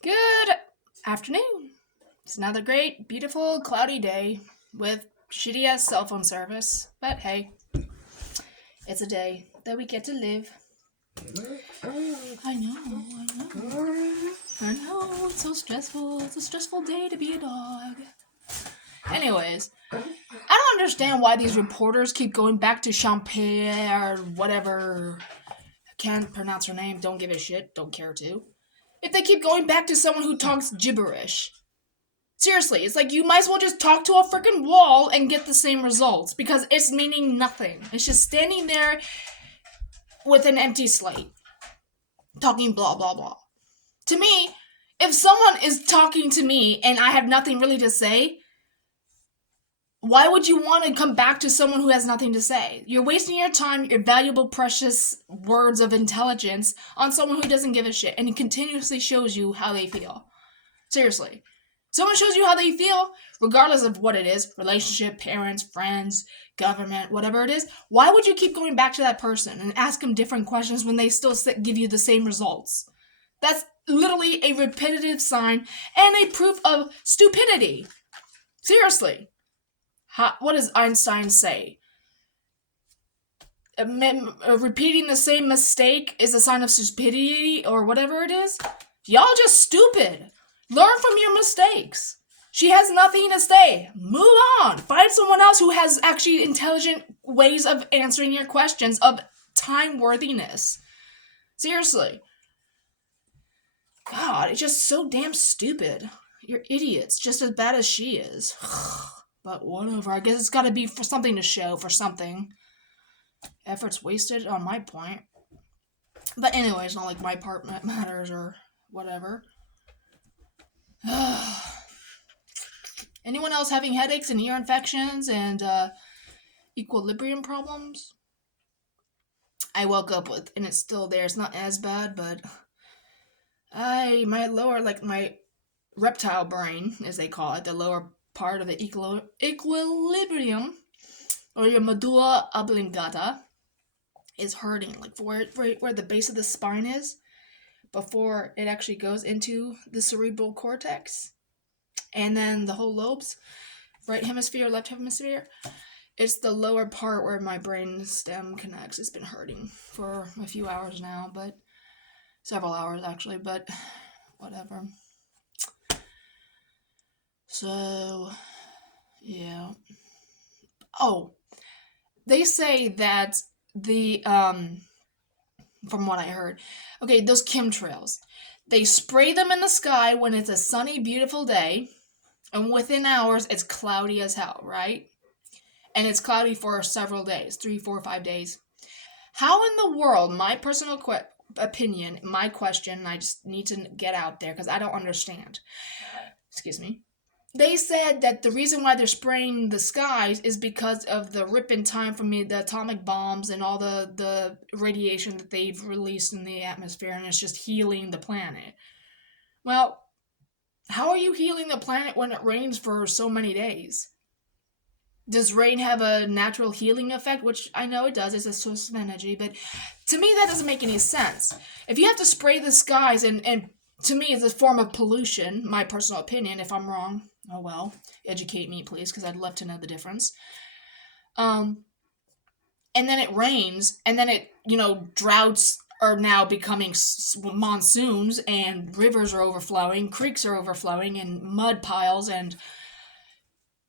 Good afternoon. It's another great, beautiful, cloudy day with shitty ass cell phone service. But hey, it's a day that we get to live. I know, it's so stressful. It's a stressful day to be a dog. Anyways, I don't understand why these reporters keep going back to Champagne or whatever. Can't pronounce her name, don't give a shit, don't care to. If they keep going back to someone who talks gibberish. Seriously, it's like you might as well just talk to a freaking wall and get the same results because it's meaning nothing. It's just standing there with an empty slate, talking blah blah blah. To me, if someone is talking to me and I have nothing really to say, why would you want to come back to someone who has nothing to say? You're wasting your time, your valuable, precious words of intelligence on someone who doesn't give a shit and continuously shows you how they feel. Seriously. Someone shows you how they feel, regardless of what it is, relationship, parents, friends, government, whatever it is. Why would you keep going back to that person and ask them different questions when they still give you the same results? That's literally a repetitive sign and a proof of stupidity. Seriously. What does Einstein say? Repeating the same mistake is a sign of stupidity or whatever it is? Y'all just stupid. Learn from your mistakes. She has nothing to say. Move on. Find someone else who has actually intelligent ways of answering your questions of time worthiness. Seriously. God, it's just so damn stupid. You're idiots, just as bad as she is. But whatever, I guess it's gotta be for something to show, for something. Effort's wasted on my point. But anyways, not like my part matters or whatever. Anyone else having headaches and ear infections and equilibrium problems? I woke up with, and it's still there. It's not as bad, but my reptile brain, as they call it, the lower part of the equilibrium, or your medulla oblongata, is hurting, like where the base of the spine is, before it actually goes into the cerebral cortex, and then the whole lobes, right hemisphere, left hemisphere. It's the lower part where my brain stem connects. It's been hurting for a few hours now, but several hours actually, but whatever. So, yeah. Oh, they say that from what I heard, okay, those chemtrails, they spray them in the sky when it's a sunny, beautiful day, and within hours it's cloudy as hell, right? And it's cloudy for several days, 3, 4, 5 days. How in the world, my personal opinion, my question, I just need to get out there because I don't understand. Excuse me. They said that the reason why they're spraying the skies is because of the rip in time from the atomic bombs and all the radiation that they've released in the atmosphere, and it's just healing the planet. Well, how are you healing the planet when it rains for so many days? Does rain have a natural healing effect? Which I know it does, it's a source of energy, but to me that doesn't make any sense. If you have to spray the skies, and to me it's a form of pollution, my personal opinion, if I'm wrong, oh well, educate me please, because I'd love to know the difference. Um, and then it rains, and then droughts are now becoming monsoons, and rivers are overflowing, creeks are overflowing, and mud piles, and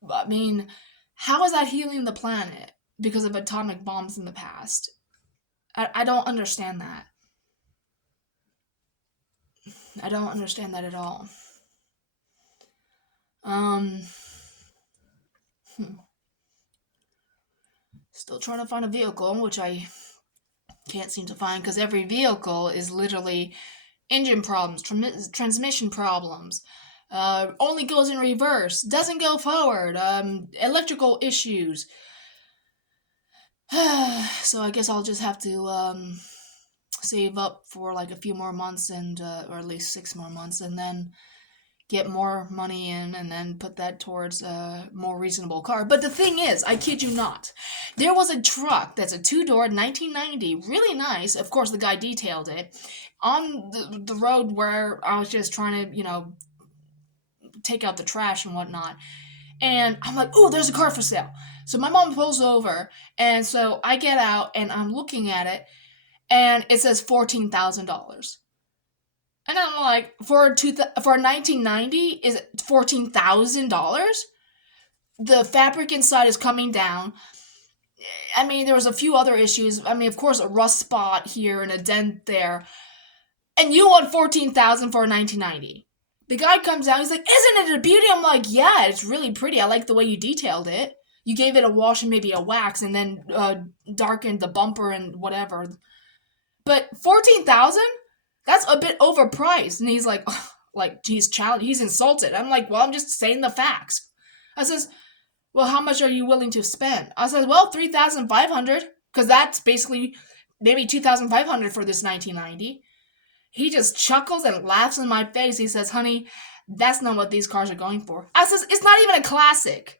I mean, how is that healing the planet because of atomic bombs in the past? I don't understand that. I don't understand that at all. Um, Still trying to find a vehicle, which I can't seem to find because every vehicle is literally engine problems, transmission problems, only goes in reverse, doesn't go forward, electrical issues. So I guess I'll just have to save up for like a few more months or at least 6 more months, and then get more money in and then put that towards a more reasonable car. But the thing is, I kid you not, there was a truck that's a two-door 1990, really nice. Of course, the guy detailed it on the road where I was just trying to, take out the trash and whatnot. And I'm like, oh, there's a car for sale. So my mom pulls over, and so I get out and I'm looking at it, and it says $14,000. And I'm like, for 1990, is it $14,000? The fabric inside is coming down. I mean, there was a few other issues. I mean, of course, a rust spot here and a dent there. And you want $14,000 for a 1990. The guy comes out, he's like, isn't it a beauty? I'm like, yeah, it's really pretty. I like the way you detailed it. You gave it a wash and maybe a wax and then darkened the bumper and whatever. But $14,000? That's a bit overpriced. And he's like he's insulted. I'm like, well, I'm just saying the facts. I says, well, how much are you willing to spend? I says, well, $3,500, because that's basically maybe $2,500 for this 1990. He just chuckles and laughs in my face. He says, honey, that's not what these cars are going for. I says, it's not even a classic.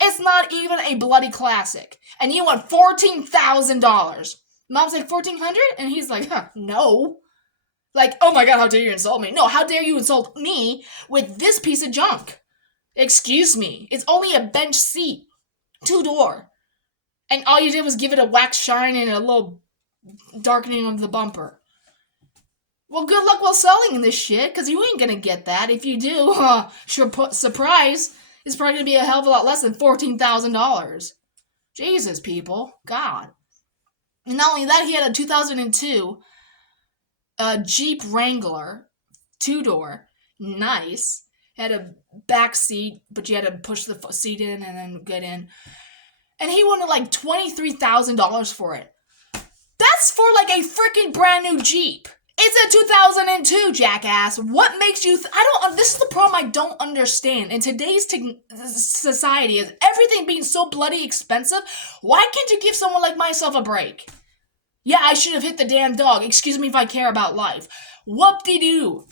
It's not even a bloody classic. And you want $14,000. Mom's like, $1,400? And he's like, no. Like, oh my God, how dare you insult me? No, how dare you insult me with this piece of junk? Excuse me. It's only a bench seat. Two-door. And all you did was give it a wax shine and a little darkening of the bumper. Well, good luck while selling this shit, because you ain't gonna get that. If you do, surprise, it's probably gonna be a hell of a lot less than $14,000. Jesus, people. God. And not only that, he had a 2002 Jeep Wrangler, two-door, nice. Had a back seat, but you had to push the seat in and then get in. And he wanted like $23,000 for it. That's for like a freaking brand new Jeep. It's a 2002, jackass. What makes you... this is the problem I don't understand. In today's society, is everything being so bloody expensive, why can't you give someone like myself a break? Yeah, I should have hit the damn dog. Excuse me if I care about life. Whoop-de-doo.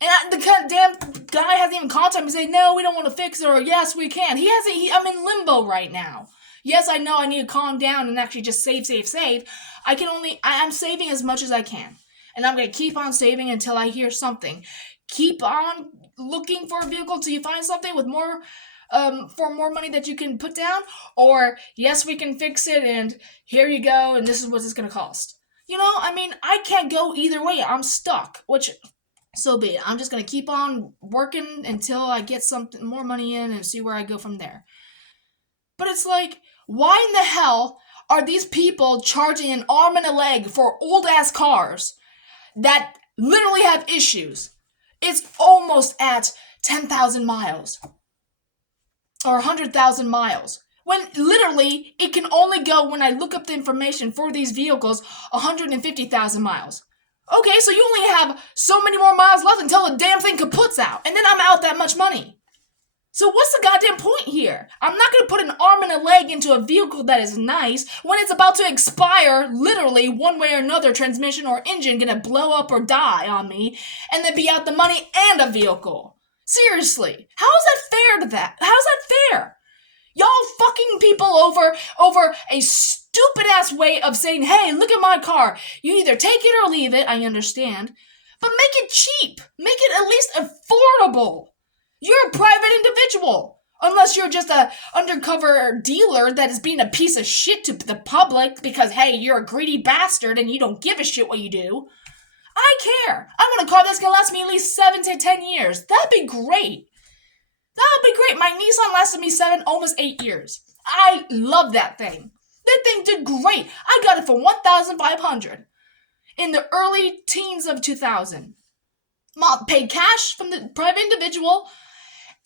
And the damn guy hasn't even contacted me saying, no, we don't want to fix it, or yes, we can. I'm in limbo right now. Yes, I know I need to calm down and actually just save. I'm saving as much as I can. And I'm going to keep on saving until I hear something. Keep on looking for a vehicle until you find something with more, for more money that you can put down. Or, yes, we can fix it, and here you go, and this is what it's going to cost. I can't go either way. I'm stuck, which, so be it. I'm just going to keep on working until I get something more money in and see where I go from there. But it's like, why in the hell are these people charging an arm and a leg for old-ass cars that literally have issues? It's almost at 10,000 miles or 100,000 miles. When literally it can only go, when I look up the information for these vehicles, 150,000 miles. Okay, so you only have so many more miles left until the damn thing kaputs out. And then I'm out that much money. So what's the goddamn point here? I'm not going to put an arm and a leg into a vehicle that is nice when it's about to expire, literally, one way or another, transmission or engine going to blow up or die on me, and then be out the money and a vehicle. Seriously. How is that fair to that? How's that fair? Y'all fucking people over a stupid-ass way of saying, hey, look at my car. You either take it or leave it, I understand, but make it cheap. Make it at least affordable. You're a private individual. Unless you're just a undercover dealer that is being a piece of shit to the public because, hey, you're a greedy bastard and you don't give a shit what you do. I care. I want a car that's going to last me at least 7 to 10 years. That'd be great. That'd be great. My Nissan lasted me almost 8 years. I love that thing. That thing did great. I got it for $1,500 in the early teens of 2000. Mom paid cash from the private individual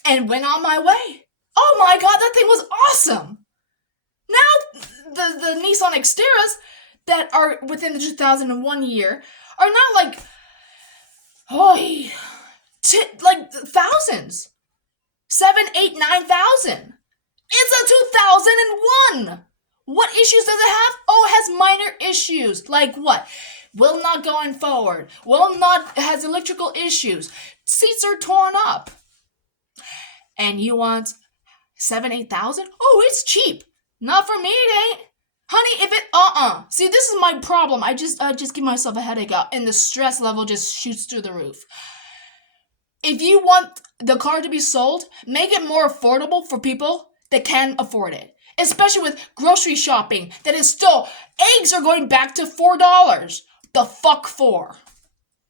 and went on my way. Oh my God, that thing was awesome. Now, the Nissan Xteras that are within the 2001 year are now like thousands. 7, 8, 9,000. It's a 2001. What issues does it have? Oh, it has minor issues. Like what? Will not going forward. Will not, has electrical issues. Seats are torn up. and you want 7,000-8,000? Oh, it's cheap. Not for me, it ain't. Honey, if it, See, this is my problem. I just give myself a headache out, and the stress level just shoots through the roof. If you want the car to be sold, make it more affordable for people that can afford it. Especially with grocery shopping, that is still, eggs are going back to $4. The fuck for?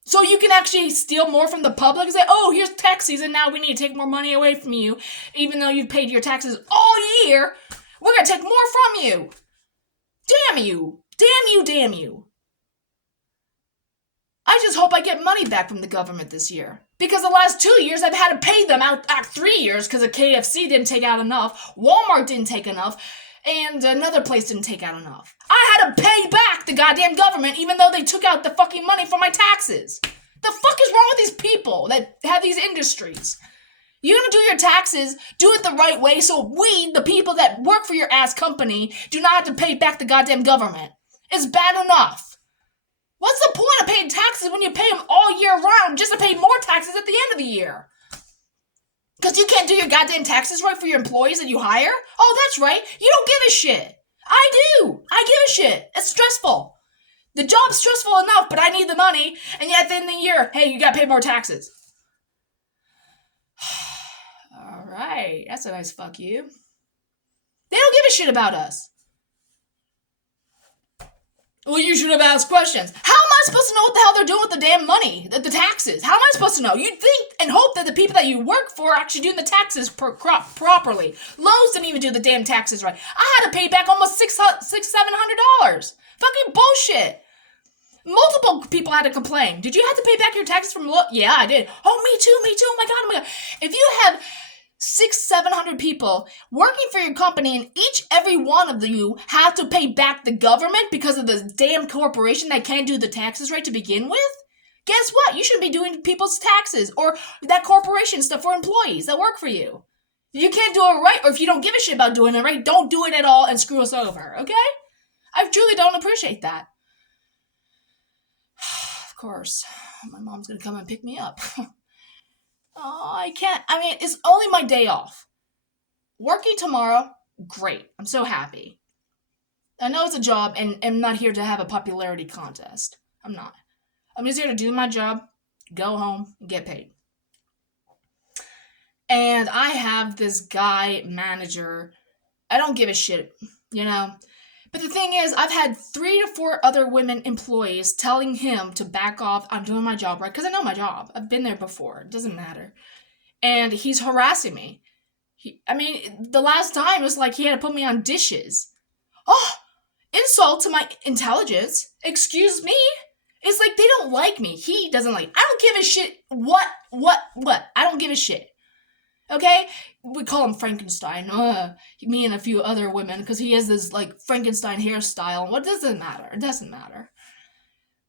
So you can actually steal more from the public and say, oh, here's tax season, now we need to take more money away from you, even though you've paid your taxes all year. We're going to take more from you. Damn you. Damn you, damn you. I just hope I get money back from the government this year. Because the last 2 years, I've had to pay them out 3 years because the KFC didn't take out enough, Walmart didn't take enough, and another place didn't take out enough. I had to pay back the goddamn government even though they took out the fucking money from my taxes. The fuck is wrong with these people that have these industries? You're gonna do your taxes, do it the right way so we, the people that work for your ass company, do not have to pay back the goddamn government. It's bad enough. What's the point of paying taxes when you pay them all year round just to pay more taxes at the end of the year? Because you can't do your goddamn taxes right for your employees that you hire? Oh, that's right. You don't give a shit. I do. I give a shit. It's stressful. The job's stressful enough, but I need the money. And yet at the end of the year, hey, you gotta pay more taxes. All right. That's a nice fuck you. They don't give a shit about us. Well, you should have asked questions. How am I supposed to know what the hell they're doing with the damn money, the taxes? How am I supposed to know? You'd think and hope that the people that you work for are actually doing the taxes properly. Lowe's didn't even do the damn taxes right. I had to pay back almost $700. Fucking bullshit. Multiple people had to complain. Did you have to pay back your taxes from Lowe's? Yeah, I did. Oh, me too. Oh my god. If you have 600-700 people working for your company and every one of you have to pay back the government because of the damn corporation that can't do the taxes right to begin with, guess what? You shouldn't be doing people's taxes or that corporation stuff for employees that work for you. If you can't do it right, or if you don't give a shit about doing it right, don't do it at all and screw us over, okay? I truly don't appreciate that. Of course, my mom's gonna come and pick me up. Oh, I can't. I mean, it's only my day off. Working tomorrow, great. I'm so happy. I know it's a job, and I'm not here to have a popularity contest. I'm not. I'm just here to do my job, go home, and get paid. And I have this guy manager. I don't give a shit, you know? But the thing is, I've had 3 to 4 other women employees telling him to back off. I'm doing my job right, because I know my job. I've been there before. It doesn't matter. And he's harassing me. The last time it was like he had to put me on dishes. Oh, insult to my intelligence. Excuse me? It's like they don't like me. He doesn't like me. I don't give a shit. What? I don't give a shit. Okay? We call him Frankenstein. Me and a few other women, because he has this, like, Frankenstein hairstyle. What does it matter? It doesn't matter.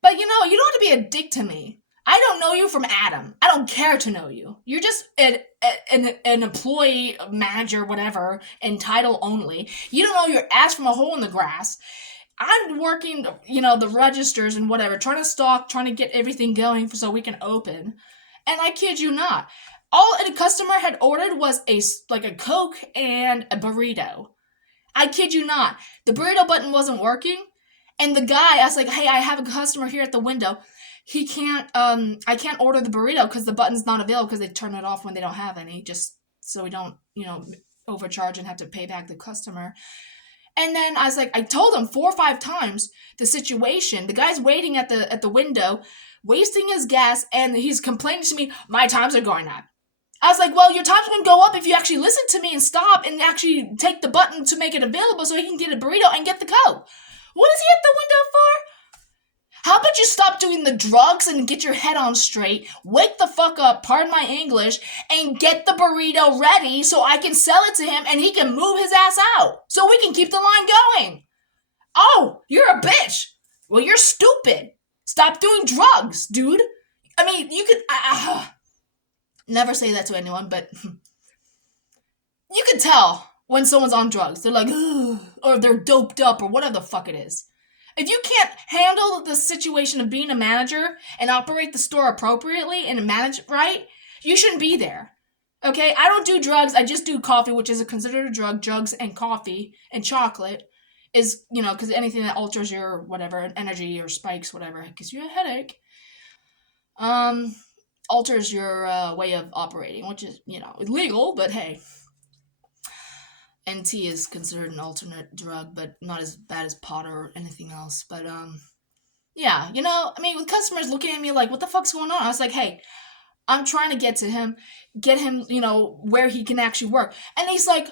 But, you don't have to be a dick to me. I don't know you from Adam. I don't care to know you. You're just an employee, manager, whatever, in title only. You don't know your ass from a hole in the grass. I'm working, the registers and whatever, trying to get everything going so we can open. And I kid you not. All a customer had ordered was a Coke and a burrito. I kid you not. The burrito button wasn't working. And the guy, I was like, hey, I have a customer here at the window. He can't, I can't order the burrito because the button's not available because they turn it off when they don't have any, just so we don't, overcharge and have to pay back the customer. And then I was like, I told him 4 or 5 times the situation. The guy's waiting at the window, wasting his gas, and he's complaining to me, my times are going up. I was like, well, your time's going to go up if you actually listen to me and stop and actually take the button to make it available so he can get a burrito and get the Coke. What is he at the window for? How about you stop doing the drugs and get your head on straight, wake the fuck up, pardon my English, and get the burrito ready so I can sell it to him and he can move his ass out so we can keep the line going. Oh, you're a bitch. Well, you're stupid. Stop doing drugs, dude. I mean, you could... never say that to anyone, but you can tell when someone's on drugs. They're like, ugh, or they're doped up, or whatever the fuck it is. If you can't handle the situation of being a manager and operate the store appropriately and manage right, you shouldn't be there. Okay, I don't do drugs. I just do coffee, which is considered a drug. Drugs and coffee and chocolate is, because anything that alters your whatever energy or spikes whatever gives you a headache, um, alters your way of operating, which is illegal. But hey, and tea is considered an alternate drug, but not as bad as pot or anything else. But yeah, I mean, with customers looking at me like, "What the fuck's going on?" I was like, "Hey, I'm trying to get him, where he can actually work." And he's like,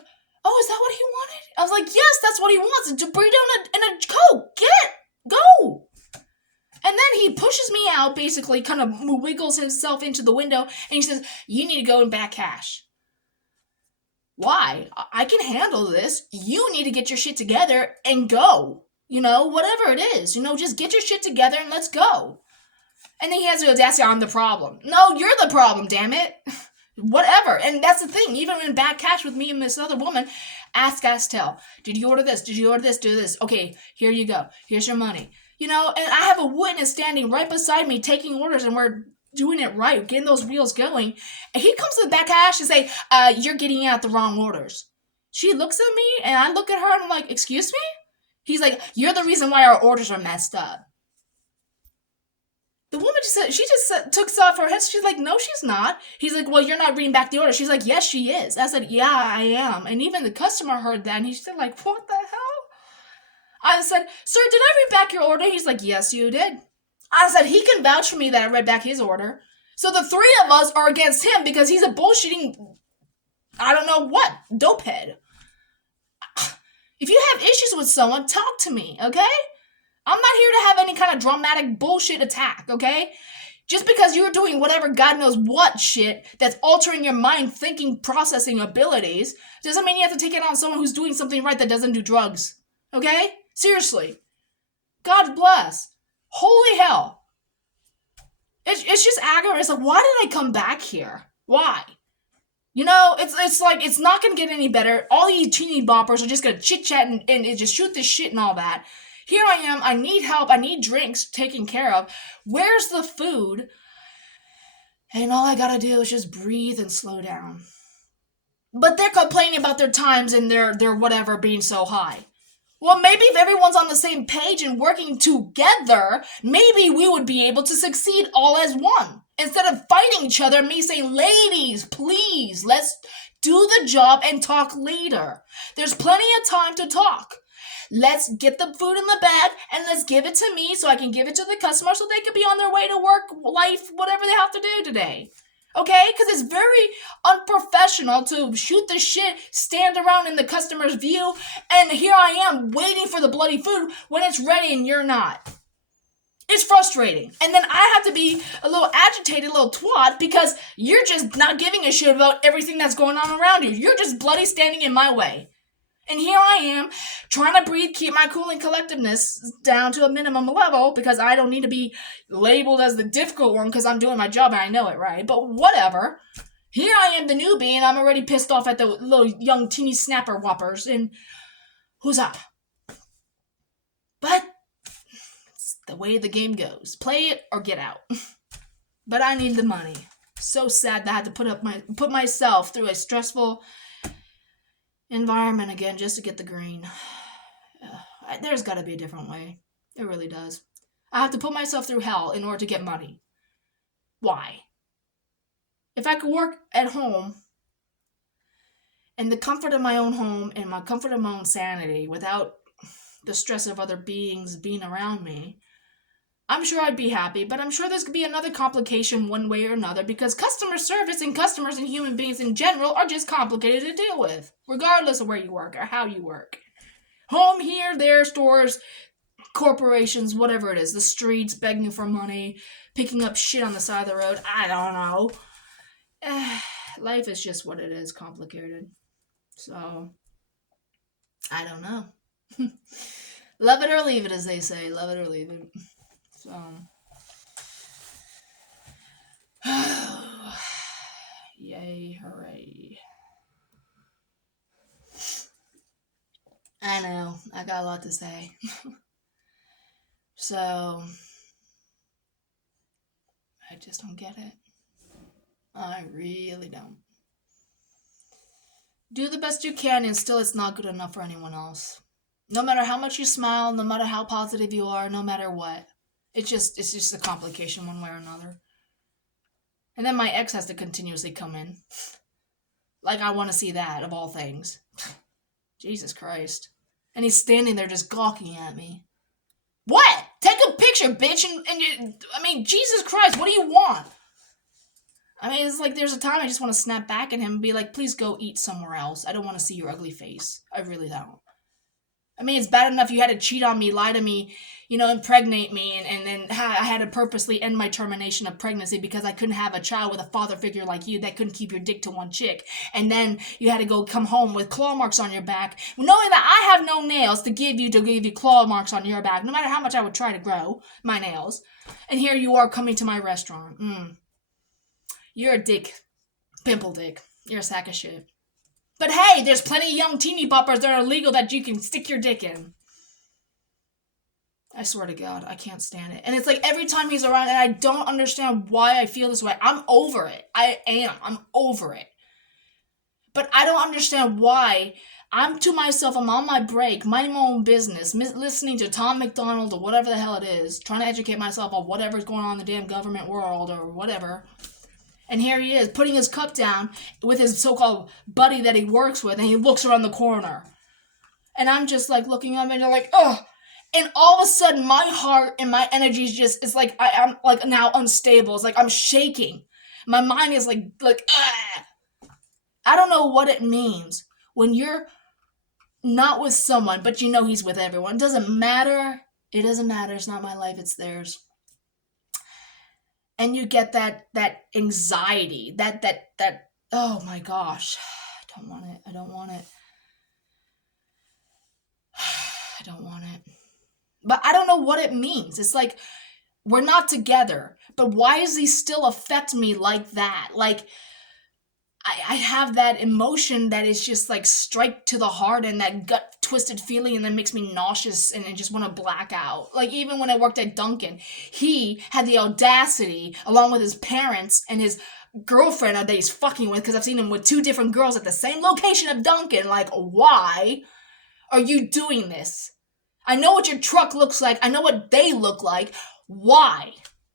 "Oh, is that what he wanted?" I was like, "Yes, that's what he wants. A burrito and a Coke. Go." And then he pushes me out, basically, kind of wiggles himself into the window, and he says, "You need to go and back cash." Why? I can handle this. You need to get your shit together and go. Whatever it is. Just get your shit together and let's go. And then he has the audacity, "I'm the problem." No, you're the problem, damn it. Whatever. And that's the thing. Even in back cash with me and this other woman, ask, tell. Did you order this? Did you order this? Do this. Okay, here you go. Here's your money. And I have a witness standing right beside me taking orders, and we're doing it right, getting those wheels going. And he comes to the back cash and say, "You're getting out the wrong orders." She looks at me, and I look at her, and I'm like, "Excuse me?" He's like, "You're the reason why our orders are messed up." The woman just took off her head. She's like, "No, she's not." He's like, "Well, you're not reading back the order." She's like, "Yes, she is." I said, "Yeah, I am." And even the customer heard that, and he's still like, "What the hell?" I said, "Sir, did I read back your order?" He's like, "Yes, you did." I said, "He can vouch for me that I read back his order." So the three of us are against him because he's a bullshitting, I don't know what, dopehead. If you have issues with someone, talk to me, okay? I'm not here to have any kind of dramatic bullshit attack, okay? Just because you're doing whatever God knows what shit that's altering your mind thinking processing abilities doesn't mean you have to take it on someone who's doing something right that doesn't do drugs. Okay? Seriously. God bless. Holy hell. It's just aggravating. It's like, why did I come back here? Why? It's like, it's not going to get any better. All these teeny boppers are just going to chit-chat and just shoot this shit and all that. Here I am. I need help. I need drinks taken care of. Where's the food? And all I gotta do is just breathe and slow down. But they're complaining about their times and their whatever being so high. Well, maybe if everyone's on the same page and working together, maybe we would be able to succeed all as one. Instead of fighting each other, me saying, "Ladies, please, let's do the job and talk later. There's plenty of time to talk. Let's get the food in the bag and let's give it to me so I can give it to the customer so they could be on their way to work, life, whatever they have to do today." Okay? Because it's very unprofessional to shoot the shit, stand around in the customer's view, and here I am waiting for the bloody food when it's ready and you're not. It's frustrating. And then I have to be a little agitated, a little twat, because you're just not giving a shit about everything that's going on around you. You're just bloody standing in my way. And here I am, trying to breathe, keep my cool and collectiveness down to a minimum level, because I don't need to be labeled as the difficult one because I'm doing my job and I know it, right? But whatever. Here I am, the newbie, and I'm already pissed off at the little young teeny snapper whoppers, and who's up? But it's the way the game goes. Play it or get out. But I need the money. So sad that I had to put myself through a stressful environment again just to get the green. There's got to be a different way. It really does. I have to put myself through hell in order to get money. Why? If I could work at home in the comfort of my own home and my comfort of my own sanity without the stress of other beings being around me, I'm sure I'd be happy, but I'm sure there's going to be another complication one way or another because customer service and customers and human beings in general are just complicated to deal with, regardless of where you work or how you work. Home, here, there, stores, corporations, whatever it is, the streets, begging for money, picking up shit on the side of the road, I don't know. Life is just what it is, complicated. So, I don't know. Love it or leave it, as they say. Love it or leave it. So, yay, hooray. I know, I got a lot to say. So, I just don't get it. I really don't. Do the best you can, and still it's not good enough for anyone else. No matter how much you smile, no matter how positive you are, no matter what. It's just a complication one way or another. And then my ex has to continuously come in. Like, I want to see that, of all things. Jesus Christ. And he's standing there just gawking at me. What? Take a picture, bitch, Jesus Christ, what do you want? I mean, it's like there's a time I just want to snap back at him and be like, please go eat somewhere else. I don't want to see your ugly face. I really don't. I mean, it's bad enough you had to cheat on me, lie to me, impregnate me, and then I had to purposely end my termination of pregnancy because I couldn't have a child with a father figure like you that couldn't keep your dick to one chick. And then you had to go come home with claw marks on your back, knowing that I have no nails to give you claw marks on your back, no matter how much I would try to grow my nails. And here you are coming to my restaurant. You're a dick. Pimple dick. You're a sack of shit. But hey, there's plenty of young teeny boppers that are legal that you can stick your dick in. I swear to God, I can't stand it. And it's like every time he's around, and I don't understand why I feel this way. I'm over it. I'm over it. But I don't understand why. I'm to myself, I'm on my break, minding my own business, listening to Tom McDonald or whatever the hell it is, trying to educate myself on whatever's going on in the damn government world or whatever. And here he is, putting his cup down with his so-called buddy that he works with, and he looks around the corner. And I'm just like looking up, and they're like, ugh. And all of a sudden, my heart and my energy is just, it's like I'm like now unstable. It's like I'm shaking. My mind is like, ugh. I don't know what it means when you're not with someone, but he's with everyone. It doesn't matter. It doesn't matter. It's not my life. It's theirs. And you get that anxiety, that oh my gosh, I don't want it. I don't want it. But I don't know what it means. It's like, we're not together, but why does he still affect me like that? Like, I have that emotion that is just like strike to the heart and that gut twisted feeling, and then makes me nauseous and I just want to black out. Like, even when I worked at Dunkin', he had the audacity, along with his parents and his girlfriend that he's fucking with, because I've seen him with 2 different girls at the same location of Dunkin'. Like, why are you doing this? I know what your truck looks like. I know what they look like. Why?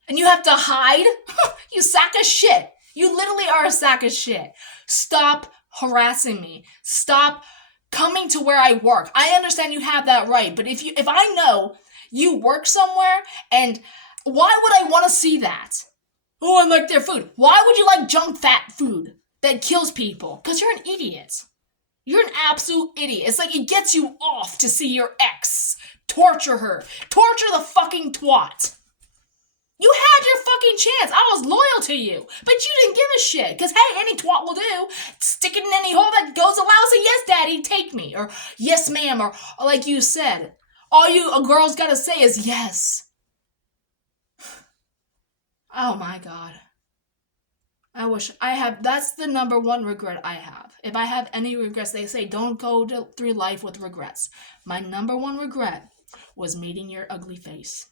And you have to hide? You sack of shit. You literally are a sack of shit. Stop harassing me. Stop coming to where I work. I understand you have that right, but if I know you work somewhere, and why would I want to see that? Oh, I like their food. Why would you like junk fat food that kills people? Because you're an idiot. You're an absolute idiot. It's like it gets you off to see your ex. Torture her. Torture the fucking twat. You had your fucking chance. I was loyal to you. But you didn't give a shit. Because, hey, any twat will do. Stick it in any hole that goes allow. Say, yes, daddy, take me. Or, yes, ma'am. Or like you said, all a girl's got to say is yes. Oh, my God. I wish I have. That's the number one regret I have. If I have any regrets, they say don't go through life with regrets. My number one regret was meeting your ugly face.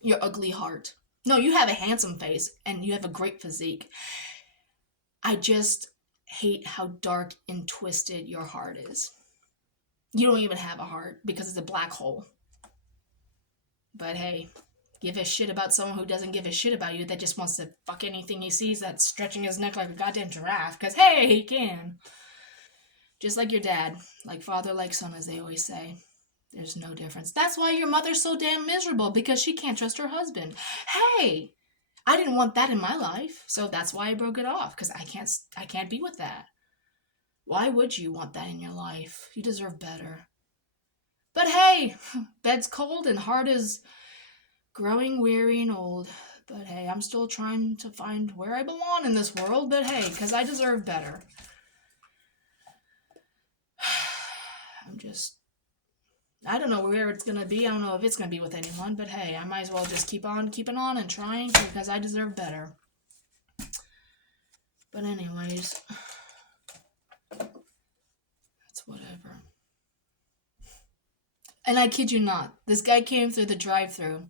Your ugly heart. No, you have a handsome face and you have a great physique. I just hate how dark and twisted your heart is. You don't even have a heart because it's a black hole. But hey, give a shit about someone who doesn't give a shit about you, that just wants to fuck anything he sees that's stretching his neck like a goddamn giraffe. Because hey, he can. Just like your dad. Like father, like son, as they always say. There's no difference. That's why your mother's so damn miserable, because she can't trust her husband. Hey, I didn't want that in my life, so that's why I broke it off, because I can't be with that. Why would you want that in your life? You deserve better. But hey, bed's cold and heart is growing weary and old. But hey, I'm still trying to find where I belong in this world, but hey, because I deserve better. I don't know where it's going to be. I don't know if it's going to be with anyone, but hey, I might as well just keep on keeping on and trying, because I deserve better. But anyways, that's whatever. And I kid you not, this guy came through the drive-thru.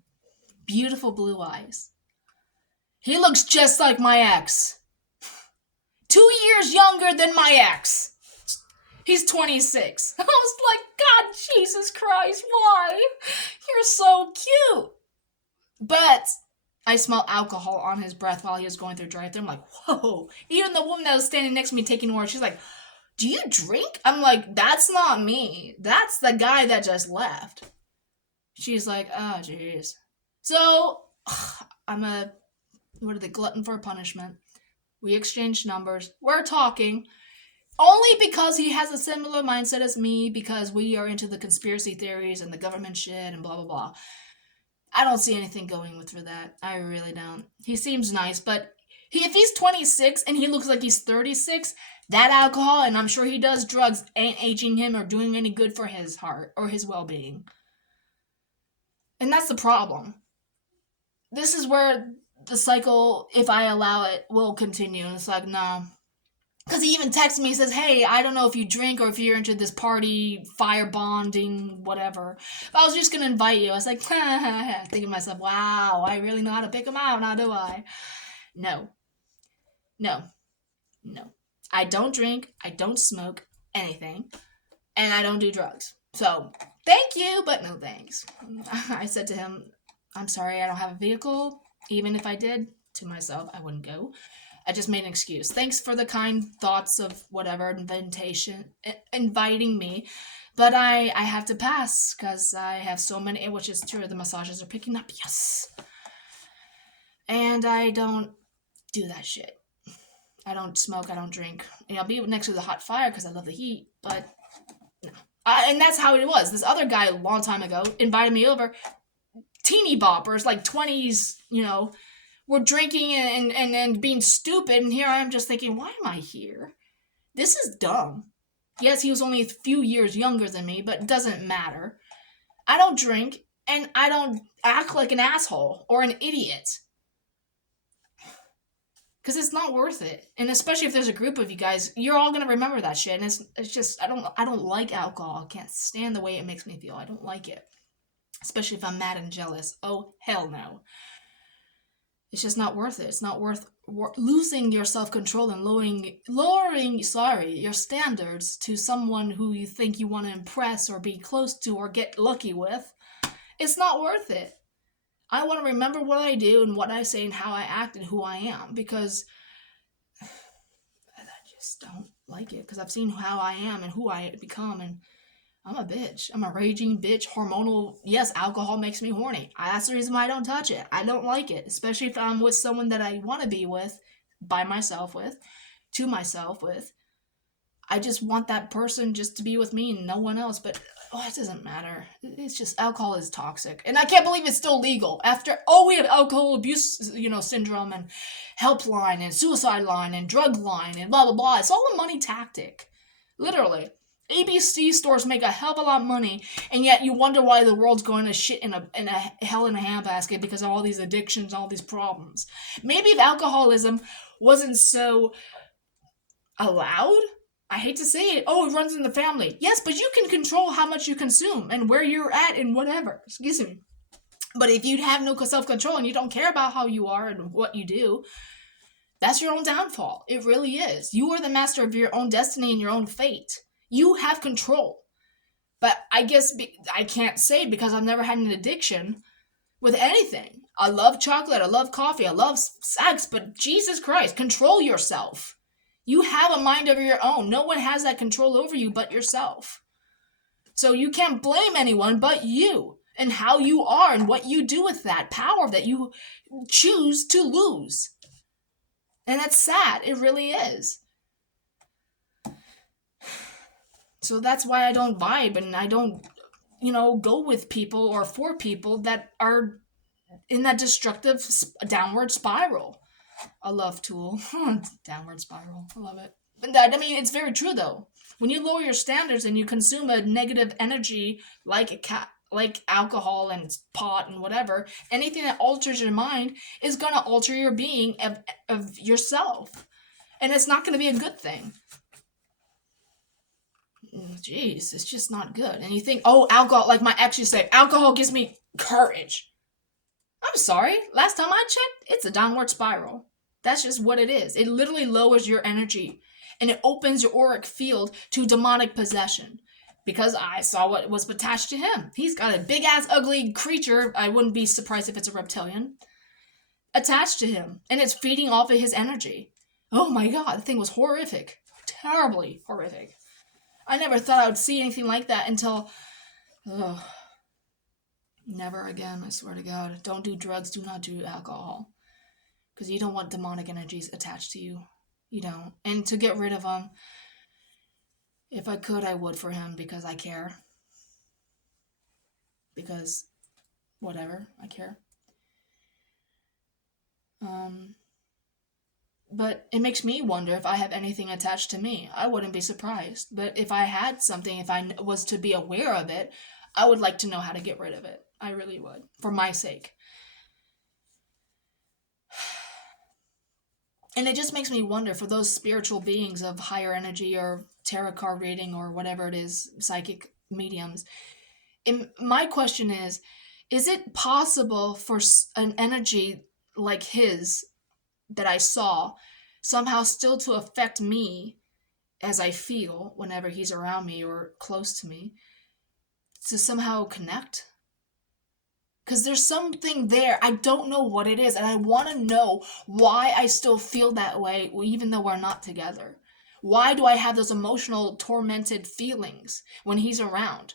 Beautiful blue eyes. He looks just like my ex. 2 years younger than my ex. He's 26. I was like, God, Jesus Christ, why? You're so cute. But I smell alcohol on his breath while he was going through drive-thru. I'm like, whoa. Even the woman that was standing next to me taking orders, she's like, do you drink? I'm like, that's not me. That's the guy that just left. She's like, oh, jeez. So, I'm a glutton for punishment. We exchanged numbers. We're talking. Only because he has a similar mindset as me, because we are into the conspiracy theories and the government shit and blah, blah, blah. I don't see anything going through that. I really don't. He seems nice, but if he's 26 and he looks like he's 36, that alcohol, and I'm sure he does drugs, ain't aging him or doing any good for his heart or his well-being. And that's the problem. This is where the cycle, if I allow it, will continue. And it's like, no. Because he even texts me, he says, hey, I don't know if you drink or if you're into this party, fire bonding, whatever. But I was just going to invite you. I was like, thinking to myself, wow, I really know how to pick them out, now do I? No. I don't drink, I don't smoke anything, and I don't do drugs. So, thank you, but no thanks. I said to him, I'm sorry, I don't have a vehicle. Even if I did, to myself, I wouldn't go. I just made an excuse. Thanks for the kind thoughts of whatever inviting me, but I have to pass because I have so many, which is true. The massages are picking up, yes. And I don't do that shit. I don't smoke. I don't drink. I'll be next to the hot fire because I love the heat, but no. And that's how it was. This other guy a long time ago invited me over. Teeny boppers, like 20s, were drinking and being stupid, and here I am just thinking, why am I here? This is dumb. Yes, he was only a few years younger than me, but it doesn't matter. I don't drink, and I don't act like an asshole or an idiot. Because it's not worth it. And especially if there's a group of you guys, you're all going to remember that shit. And it's just, I don't like alcohol. I can't stand the way it makes me feel. I don't like it. Especially if I'm mad and jealous. Oh, hell no. It's just not worth it. It's not worth losing your self-control and lowering your standards to someone who you think you want to impress or be close to or get lucky with. It's not worth it. I want to remember what I do and what I say and how I act and who I am, because I just don't like it, because I've seen how I am and who I become, and I'm a bitch. I'm a raging bitch, hormonal. Yes, alcohol makes me horny. That's the reason why I don't touch it. I don't like it, especially if I'm with someone that I want to be with, by myself with, to myself with. I just want that person just to be with me and no one else, but it doesn't matter. It's just, alcohol is toxic. And I can't believe it's still legal. After, we have alcohol abuse, syndrome and helpline and suicide line and drug line and blah, blah, blah. It's all a money tactic. Literally. ABC stores make a hell of a lot of money, and yet you wonder why the world's going to shit in a hell in a handbasket because of all these addictions, all these problems. Maybe if alcoholism wasn't so allowed, I hate to say it, it runs in the family. Yes, but you can control how much you consume and where you're at and whatever. Excuse me. But if you have no self-control and you don't care about how you are and what you do, that's your own downfall. It really is. You are the master of your own destiny and your own fate. You have control. But I guess I can't say, because I've never had an addiction with anything. I love chocolate. I love coffee. I love sex. But Jesus Christ, control yourself. You have a mind of your own. No one has that control over you but yourself. So you can't blame anyone but you and how you are and what you do with that power that you choose to lose. And that's sad. It really is. So that's why I don't vibe and I don't, go with people or for people that are in that destructive downward spiral. A love tool. Downward spiral. I love it. But it's very true though. When you lower your standards and you consume a negative energy like alcohol and pot and whatever, anything that alters your mind is going to alter your being of yourself. And it's not going to be a good thing. Jeez, it's just not good. And you think, alcohol, like my ex used to say, alcohol gives me courage. I'm sorry. Last time I checked, it's a downward spiral. That's just what it is. It literally lowers your energy and it opens your auric field to demonic possession. Because I saw what was attached to him. He's got a big ass ugly creature. I wouldn't be surprised if it's a reptilian attached to him, and it's feeding off of his energy. Oh my god, the thing was horrific. Terribly horrific. I never thought I would see anything like that until... Ugh. Never again, I swear to God. Don't do drugs, do not do alcohol. Because you don't want demonic energies attached to you. You don't. And to get rid of them, if I could, I would for him, because I care. Because, whatever, I care. But it makes me wonder if I have anything attached to me. I wouldn't be surprised. But if I had something, if I was to be aware of it, I would like to know how to get rid of it. I really would. For my sake. And it just makes me wonder, for those spiritual beings of higher energy or tarot card reading or whatever it is, psychic mediums. My question is it possible for an energy like his that I saw somehow still to affect me as I feel whenever he's around me or close to me, to somehow connect? Because there's something there. I don't know what it is, and I want to know why I still feel that way even though we're not together. Why do I have those emotional tormented feelings when he's around?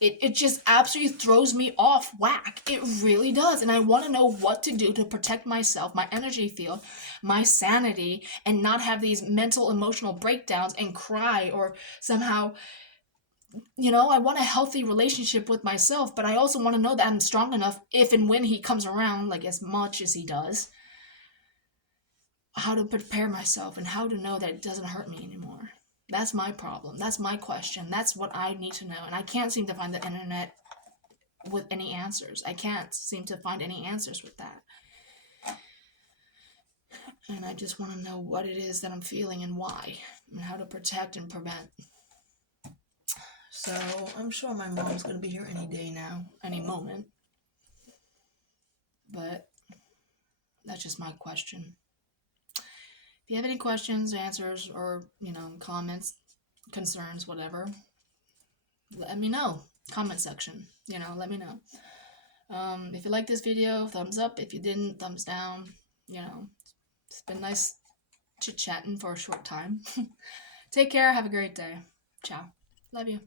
It just absolutely throws me off whack. It really does. And I want to know what to do to protect myself, my energy field, my sanity, and not have these mental, emotional breakdowns and cry or somehow, I want a healthy relationship with myself, but I also want to know that I'm strong enough if and when he comes around, like as much as he does, how to prepare myself and how to know that it doesn't hurt me anymore. That's my problem. That's my question. That's what I need to know. And I can't seem to find the internet with any answers. I can't seem to find any answers with that. And I just want to know what it is that I'm feeling and why, and how to protect and prevent. So I'm sure my mom's going to be here any day now, any moment. But that's just my question. If you have any questions, answers, or, comments, concerns, whatever, let me know. Comment section, let me know. If you like this video, thumbs up. If you didn't, thumbs down. It's been nice chit-chatting for a short time. Take care. Have a great day. Ciao. Love you.